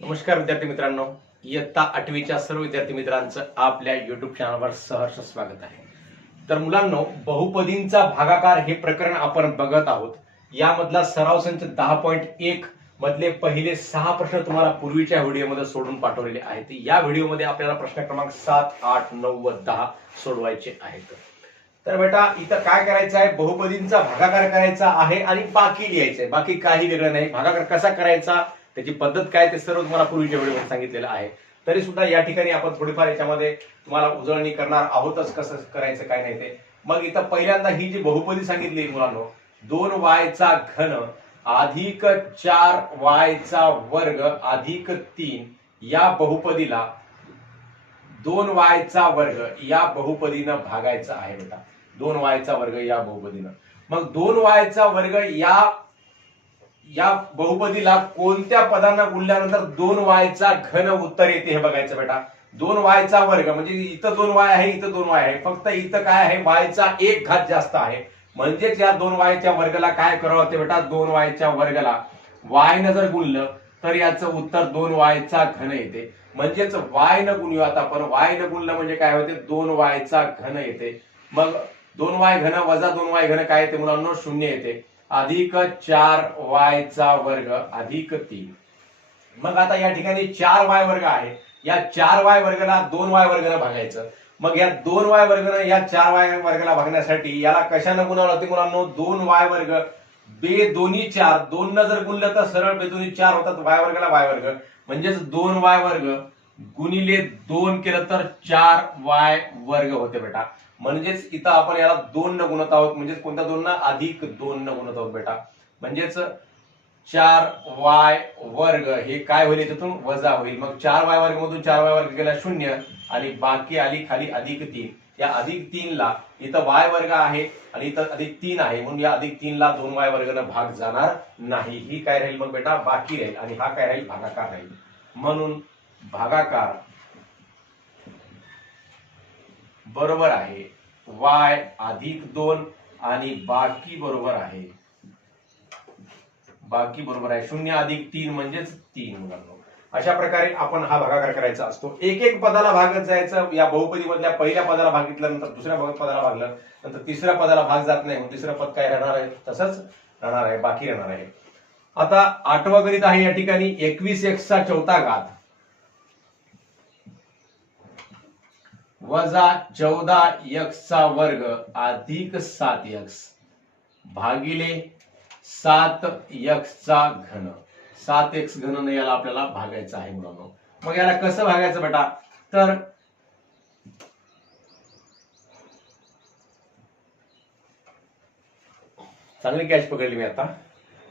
नमस्कार विद्यार्थी मित्रांनो. इयत्ता आठवीच्या सर्व विद्यार्थी मित्रांचं आपल्या युट्यूब चॅनलवर सहर्ष स्वागत आहे. तर मुलांनो बहुपदींचा भागाकार हे प्रकरण आपण बघत आहोत. यामधला सराव संच दहा पॉईंट एक मधले पहिले सहा प्रश्न तुम्हाला पूर्वीच्या व्हिडिओमध्ये सोडून पाठवलेले आहेत. या व्हिडिओमध्ये आपल्याला प्रश्न क्रमांक सात आठ नऊ व दहा सोडवायचे आहेत. तर बेटा इथं काय करायचं आहे? बहुपदींचा भागाकार करायचा आहे आणि बाकी लिहायचंय बाकी काही वेगळं नाही. भागाकार कसा करायचा? त्याची पद्धत काय ते सर्व तुम्हाला पूर्वीच्या व्हिडिओमध्ये सांगितलेलं आहे. तरी सुद्धा या ठिकाणी आपण थोडीफार याच्यामध्ये तुम्हाला उजळणी करणार आहोतच कसं करायचं काय नाही ते. मग इथं पहिल्यांदा ही जी बहुपदी सांगितली मुलांनो दोन वायचा घन अधिक चार वायचा वर्ग अधिक तीन या बहुपदीला दोन वायचा वर्ग या बहुपदीनं भागायचा आहे बेटा. दोन वायचा वर्ग या बहुपदीनं. मग दोन वायचा वर्ग या या बहुपदीला कोणत्या पदांना गुणल्यानंतर दोन वायचा घन उत्तर येते हे बघायचं बेटा. दोन वायचा वर्ग म्हणजे इथं दोन वाय आहे इथं दोन वाय आहे. फक्त इथं काय आहे वायचा एक घात जास्त आहे. म्हणजेच या दोन वायच्या वर्गाला काय करावं ते बेटा दोन वायच्या वर्गाला. वायनं जर गुणलं तर याचं उत्तर दोन वायचा घन येते. म्हणजेच वाय न गुणूयात आपण. वाय न गुणलं म्हणजे काय होते? दोन वायचा घन येते. मग दोन वाय घन वजा दोन वाय घन काय येते मुलांना? शून्य येते. अधिक चार वायचा वर्ग अधिक तीन. मग आता या ठिकाणी चार वाय वर्ग आहे. या चार वाय वर्गाला दोन वाय वर्गाला भागायचं. मग या दोन वाय वर्गनं या चार वाय वर्गाला भागण्यासाठी याला कशानं गुणावं लागते मुलांनो? दोन वाय वर्ग. बे दोन्ही चार. दोन न जर गुणलं तर सरळ बेदोनी चार होतात. वाय वर्गाला वाय वर्ग. म्हणजेच दोन वाय वर्ग गुणिले दोन केलं तर चार वाय वर्ग होते बेटा. म्हणजेच इथं आपण याला दोन न गुणत आहोत. म्हणजेच कोणत्या दोन ना अधिक दोन न गुणत आहोत बेटा. म्हणजेच चार वाय वर्ग हे काय होईल याच्यातून? वजा होईल. मग चार वाय वर्ग मधून चार वाय वर्ग गेला शून्य आणि बाकी आली खाली अधिक तीन. या अधिक तीन ला इथं वाय वर्ग आहे आणि इथं अधिक तीन आहे. म्हणून या अधिक तीन ला दोन वाय वर्गानं भाग जाणार नाही. ही काय राहील मग बेटा? बाकी राहील आणि हा काय राहील? भागाकार राहील. म्हणून भागाकार बरोबर आहे. वाय अधिक दोन आणि बाकी बरोबर आहे. बाकी बरोबर आहे. शून्य अधिक तीन म्हणजेच तीन मुलांनो. अशा प्रकारे आपण हा भागाकार करायचा असतो. एक एक पदाला भागत जायचं. या बहुपदी मधल्या पहिल्या पदाला भागितल्यानंतर दुसऱ्या भाग- पदाला भागलं. नंतर तिसऱ्या पदाला भाग जात नाही. तिसरं पद काय राहणार आहे? तसंच राहणार आहे. बाकी राहणार आहे. आता आठवा गणित आहे या ठिकाणी. एकवीस एक्सचा चौथा घात. वजा चौदा यक्सचा वर्ग अधिक सात यक्स भागिले सात यक्सचा घन. सात एक्स घन याला आपल्याला भागायचं आहे मुलांनो मग याला कसं भागायचं बेटा? तर चांगली कॅच पकडली मी आता.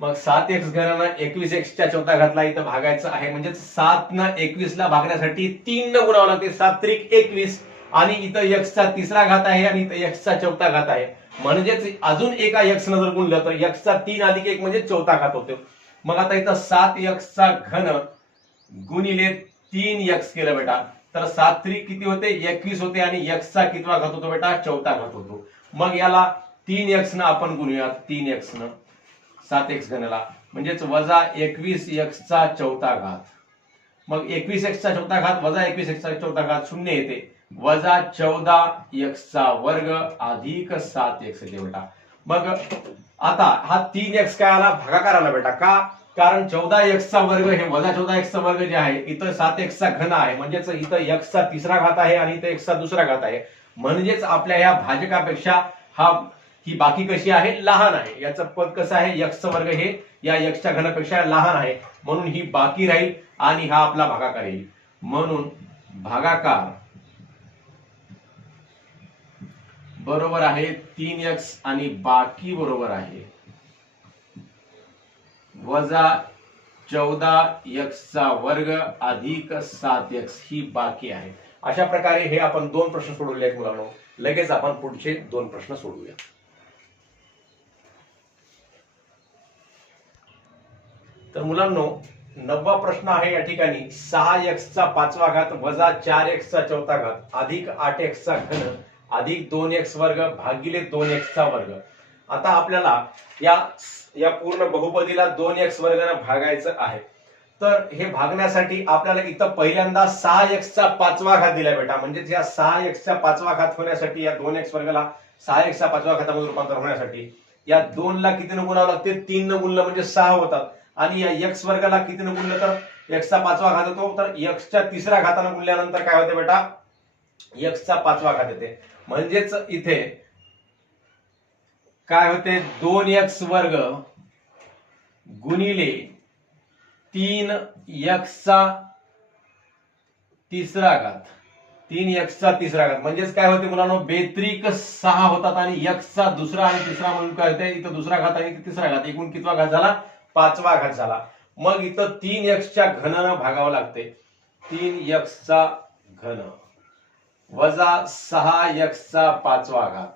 मग सात एक्स घरानं एकवीस एक्सच्या चौथा घातला इथं भागायचं आहे. म्हणजे सात न एकवीस ला भागण्यासाठी तीन न गुणावं लागते. सात त्रिक एकवीस. आणि इथं यक्सचा तिसरा घात आहे आणि इथं यक्सचा चौथा घात आहे. म्हणजेच अजून एका यक्स न जर गुणलं तर यक्सचा तीन अधिक एक म्हणजे चौथा घात होतो. मग आता इथं सात यक्सचा घन गुणिले तीन यक्स केलं बेटा. तर सात किती होते? एकवीस होते आणि यक्सचा कितवा घात होतो बेटा? चौथा घात होतो. मग याला तीन यक्स न आपण गुणूया तीन यक्स न. सात एक्स घनला. म्हणजेच वजा एकवीस यक्षचा चौथा घात. मग एकवीस एक्सचा चौथा घात वजा एकवीस एक्सचा चौथा घात शून्य येते. वजा चौदा एक्सचा वर्ग अधिक सात एक्स येते बेटा मग आता हा तीन एक्स काय आला? भागाकार आला बेटा. का? कारण चौदा एक्सचा वर्ग हे वजा चौदा एक्सचा वर्ग जे आहे इथं सात एक्सचा घन आहे. म्हणजेच इथं एक्सचा तिसरा घात आहे आणि इथं एक्सचा दुसरा घात आहे. म्हणजेच आपल्या या भाजकापेक्षा हा ही बाकी कशी आहे? लहान आहे. याचं पद कसं आहे? यक्षचा वर्ग हे या यक्षच्या घनापेक्षा लहान आहे. म्हणून ही बाकी राहील आणि हा आपला भागाकार येईल. म्हणून भागाकार बरोबर आहे तीन एक्स आणि बाकी बरोबर आहे. वजा चौदा एक्सचा वर्ग अधिक सात एक्स ही बाकी आहे. अशा प्रकारे हे आपण दोन प्रश्न सोडवले आहेत मुलांनो. लगेच आपण पुढचे दोन प्रश्न सोडवूया. तर मुलांनो नववा प्रश्न आहे या ठिकाणी सहा एक्सचा पाचवा घात वजा चार एक्सचा चौथा घात. अधिक आठ एक्सचा घन अधिक दोन एक्स वर्ग भागिले दोन एक्सचा वर्ग. आता आपल्याला या या पूर्ण बहुपदीला दोन एक्स वर्गाने भागायचं आहे. तर हे भागण्यासाठी आपल्याला इथं पहिल्यांदा सहा एक्सचा पाचवा घात दिला बेटा. म्हणजेच या सहा एक्सचा पाचवा घात होण्यासाठी या दोन एक्स वर्गाला सहा एक्सचा पाचवा घातामध्ये रूपांतर होण्यासाठी या दोन ला कितीनं गुणावं लागते? तीन न गुणलं म्हणजे सहा होतात. आणि या एक्स वर्गाला कितीनं गुणलं तर? एक्सचा पाचवा घात होतो तर एक्सच्या तिसऱ्या घातानं गुणल्यानंतर काय होते बेटा? एक्सचा पाचवा घात येते. म्हणजेच इथे काय होते? दोन एक्स वर्ग गुणिले तीन एक्सचा तिसरा घात. तीन एक्सचा तिसरा घात. म्हणजेच काय होते मुलांनो? बेत्रिक सहा होतात आणि एक्सचा दुसरा आणि तिसरा म्हणून काय होते? इथं दुसरा घात आणि तिसरा घात. एकूण कितवा घात झाला? पाचवा घात झाला. मग इथं तीन एक्सच्या घनानं भागावं लागते. तीन एक्सचा घन. वजा सहा एक्सचा पाचवा घात.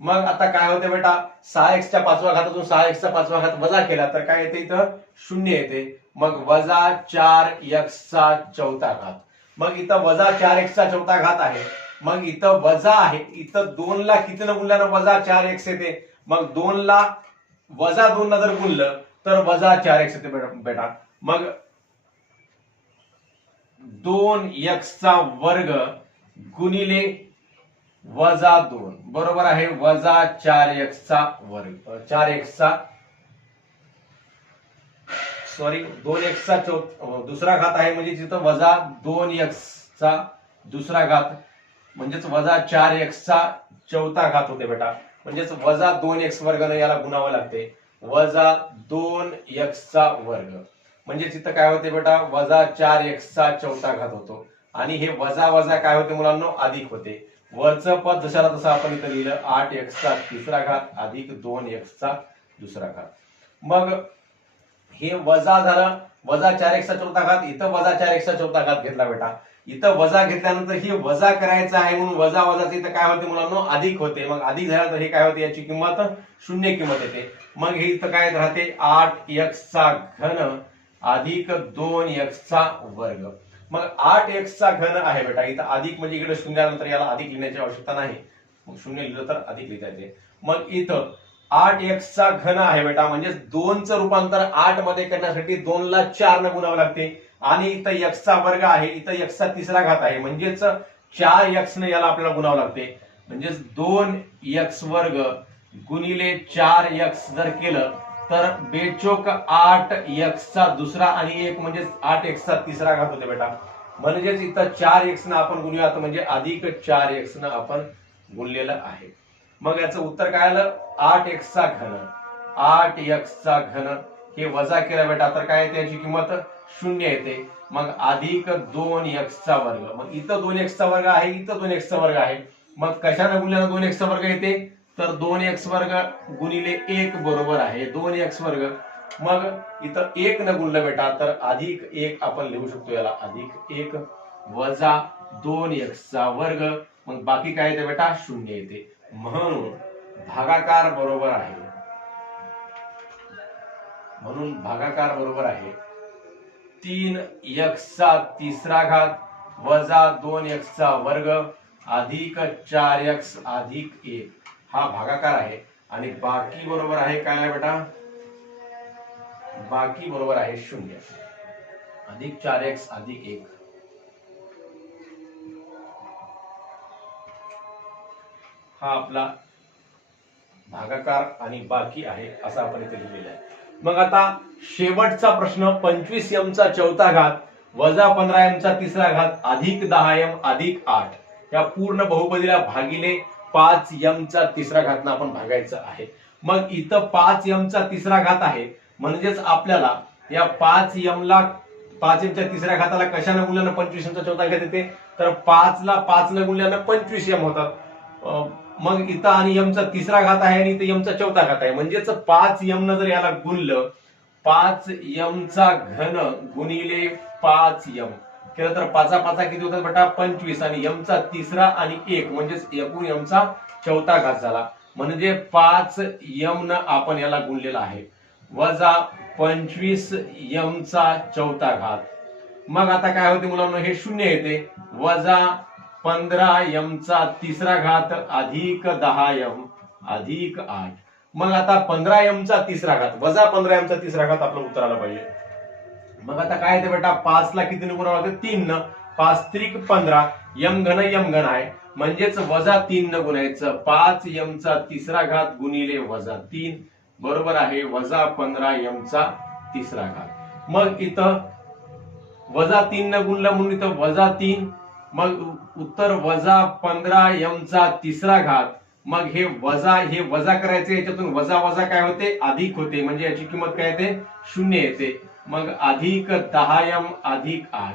मग आता काय होते बेटा? सहा एक्सच्या पाचव्या घातातून सहा एक्सचा पाचवा घात वजा केला तर काय येते इथं? शून्य येते. मग वजा चार एक्सचा चौथा घात. मग इथं वजा चार एक्सचा चौथा घात आहे. मग इथं वजा आहे. इथं दोन ला किती न गुणल्यानं वजा चार एक्स येते? मग दोन ला वजा दोन ला जर गुणलं तर वजा चार एक्स येते बेटा- बेटा. मग दोन एक्सचा वर्ग गुणिले वजा दोन. बरोबर आहे वजा चार एक्सचा वर्ग. चार एक्सचा सॉरी दोन एक्सचा चौ दुसरा घात आहे म्हणजे तिथं वजा दोन एक्सचा दुसरा घात म्हणजेच वजा चार एक्सचा चौथा घात होते बेटा. म्हणजेच वजा दोन एक्स वर्गाने याला गुणावं लागते. वजा दोन एक्सचा वर्ग. म्हणजे तिथं काय होते बेटा वजा चार एक्सचा चौथा घात होतो. आणि हे वजा वजा काय होते मुलांना? अधिक होते. वरचं पद जशाला तसं आपण इथं लिहिलं आठ एक्सचा तिसरा घात अधिक दोन एक्सचा दुसरा घात. मग हे वजा झालं वजा चार एकचा चौथा घात इथं वजा चार एकचा चौथा घात घेतला बेटा. इथं वजा घेतल्यानंतर हे वजा करायचं आहे म्हणून वजा वजाचं इथं काय होते मुलांना? अधिक होते. मग अधिक झाल्यानंतर हे काय होते? याची किंमत शून्य किंमत येते. मग हे इथं काय राहते? आठ एक्सचा घन अधिक दोन एक्सचा वर्ग. मग आठ एक्सचा घन आहे बेटा. इथं अधिक म्हणजे इकडे शून्यानंतर याला अधिक लिहिण्याची आवश्यकता नाही. मग शून्य लिहिलं तर अधिक लिहिता येते. मग इथं आठ एक्सचा घन आहे बेटा. म्हणजे दोनचं रूपांतर आठमध्ये करण्यासाठी दोनला चार न गुणावं लागते. आणि इथं एक्सचा वर्ग आहे. इथं एक्सचा तिसरा घात आहे. म्हणजेच चार एक्स ने याला आपल्याला गुणावं लागते. म्हणजेच दोन एक्स वर्ग गुणिले चार एक्स जर केलं तर बेचोक आठ एक्सचा दुसरा आणि एक म्हणजे आठ एक्सचा तिसरा घात होते बेटा. म्हणजेच इथं चार एक्स न आपण गुणूयात म्हणजे अधिक चार एक्स न आपण गुणलेलं आहे. मग याचं उत्तर काय आलं? आठ एक्सचा घन. आठ एक्सचा घन. हे वजा केलं बेटा तर काय येते याची किंमत? शून्य येते. मग अधिक दोन एक्सचा वर्ग. मग इथं दोन एक्सचा वर्ग आहे इथं दोन एक्सचा वर्ग आहे. मग कशानं गुणल्यानं दोन एक्सचा वर्ग येते? तर दोन एक्स वर्ग गुणिले एक बरोबर आहे. दोन एक्स वर्ग. मग इथं एक न गुणलं बेटा तर अधिक एक आपण लिहू शकतो याला. अधिक एक वजा दोन एक्सचा वर्ग. मग बाकी काय येते बेटा? शून्य येते. म्हणून भागाकार बरोबर आहे. म्हणून भागाकार बरोबर आहे. तीन एक्सचा तिसरा घात वजा दोन एक्सचा वर्ग. अधिक चार एक्स अधिक एक. हा भागाकार आहे. आणि बाकी बरोबर आहे काय आहे बेटा? बाकी बरोबर आहे शून्य. अधिक चार एक्स अधिक एक. हा आपला भागाकार आणि बाकी आहे असा आपण इथे लिहिलेलं आहे. मग आता शेवटचा प्रश्न पंचवीस एम चा चौथा घात वजा पंधरा एम चा तिसरा घात अधिक दहा एम अधिक आठ. या पूर्ण बहुपदीला भागिले पाच एम तिसरा घातनं आपण भागायचं आहे. मग इथं पाच एम चा तिसरा घात आहे. म्हणजेच आपल्याला या पाच यमला ला पाच यमच्या तिसऱ्या घाताला कशानं गुणल्यानं पंचवीस यमचा चौथा घात येते? तर पाच ला पाच न गुणल्यानं पंचवीस एम होतात. मग इथं आणि यमचा तिसरा घात आहे आणि इथं यमचा चौथा घात आहे. म्हणजेच पाच यम न जर याला गुणलं पाच यमचा घन गुणिले पाच यम केलं तर पाचा पाचा किती होतात बेटा? पंचवीस. आणि यमचा तिसरा आणि एक. म्हणजेच एकूण यमचा चौथा घात झाला. म्हणजे पाच यम न आपण याला गुणलेला आहे. वजा पंचवीस यमचा चौथा घात. मग आता काय होते मुलांना? हे शून्य येते. वजा पंधरा यमचा तिसरा घात अधिक दहा यम. अधिक आठ. मग आता पंधरा यमचा तिसरा घात. वजा पंधरा यमचा तिसरा घात आपलं उत्तर आलं पाहिजे. मग आता काय येते बेटा? पाच ला किती गुणावं लागतं तीन न. पाच त्रिक पंधरा. यम घन यम घन आहे. म्हणजेच वजा तीन न गुणायचं. पाच यमचा तिसरा घात गुणिले वजा तीन. बरोबर आहे. वजा पंधरा यमचा तिसरा घात. मग इथं वजा तीन न गुणलं म्हणून इथं वजा तीन. मग उत्तर वजा पंधरा यमचा तिसरा घात. मग हे वजा हे वजा करायचे याच्यातून वजा वजा काय होते? अधिक होते. म्हणजे याची किंमत काय येते? शून्य येते. मग अधिक दहायम अधिक आठ.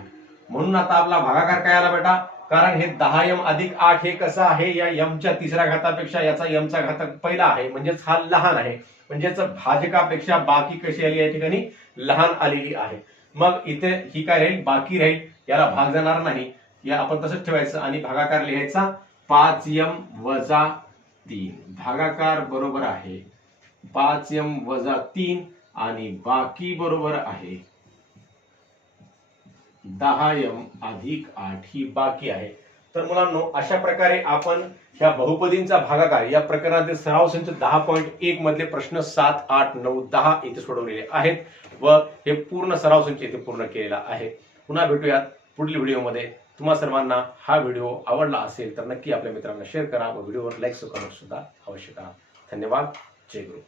म्हणून आता आपला भागाकार काय आला बेटा? कारण हे दहायम अधिक आठ हे कसं आहे? या यमच्या तिसऱ्या घातापेक्षा याचा यमचा घातक पहिला आहे. म्हणजेच हा लहान आहे. म्हणजेच भाजकापेक्षा बाकी कशी आली या ठिकाणी? लहान आलेली आहे. मग इथे ही काय राहील? बाकी राहील. याला भाग जाणार नाही. या आपण तसंच ठेवायचं आणि भागाकार लिहायचा. पाच यम वजा तीन. भागाकार बरोबर आहे. पाच यम वजा तीन. आणि बाकी बरोबर आहे. दहा यम अधिक आठ ही बाकी आहे. तर मुलांनो अशा प्रकारे आपण ह्या बहुपदींचा भागाकार या प्रकरणातील सराव संच दहा पॉईंट एक मधले प्रश्न सात आठ नऊ दहा इथे सोडवलेले आहेत व हे पूर्ण सराव संच इथे पूर्ण केलेला आहे. पुन्हा भेटूयात पुढील व्हिडिओमध्ये. तुम्हा सर्वांना हा व्हिडिओ आवडला असेल तर नक्की आपल्या मित्रांना शेअर करा व व्हिडिओवर लाईक कमेंट सुद्धा अवश्य करा धन्यवाद. जय गुरु.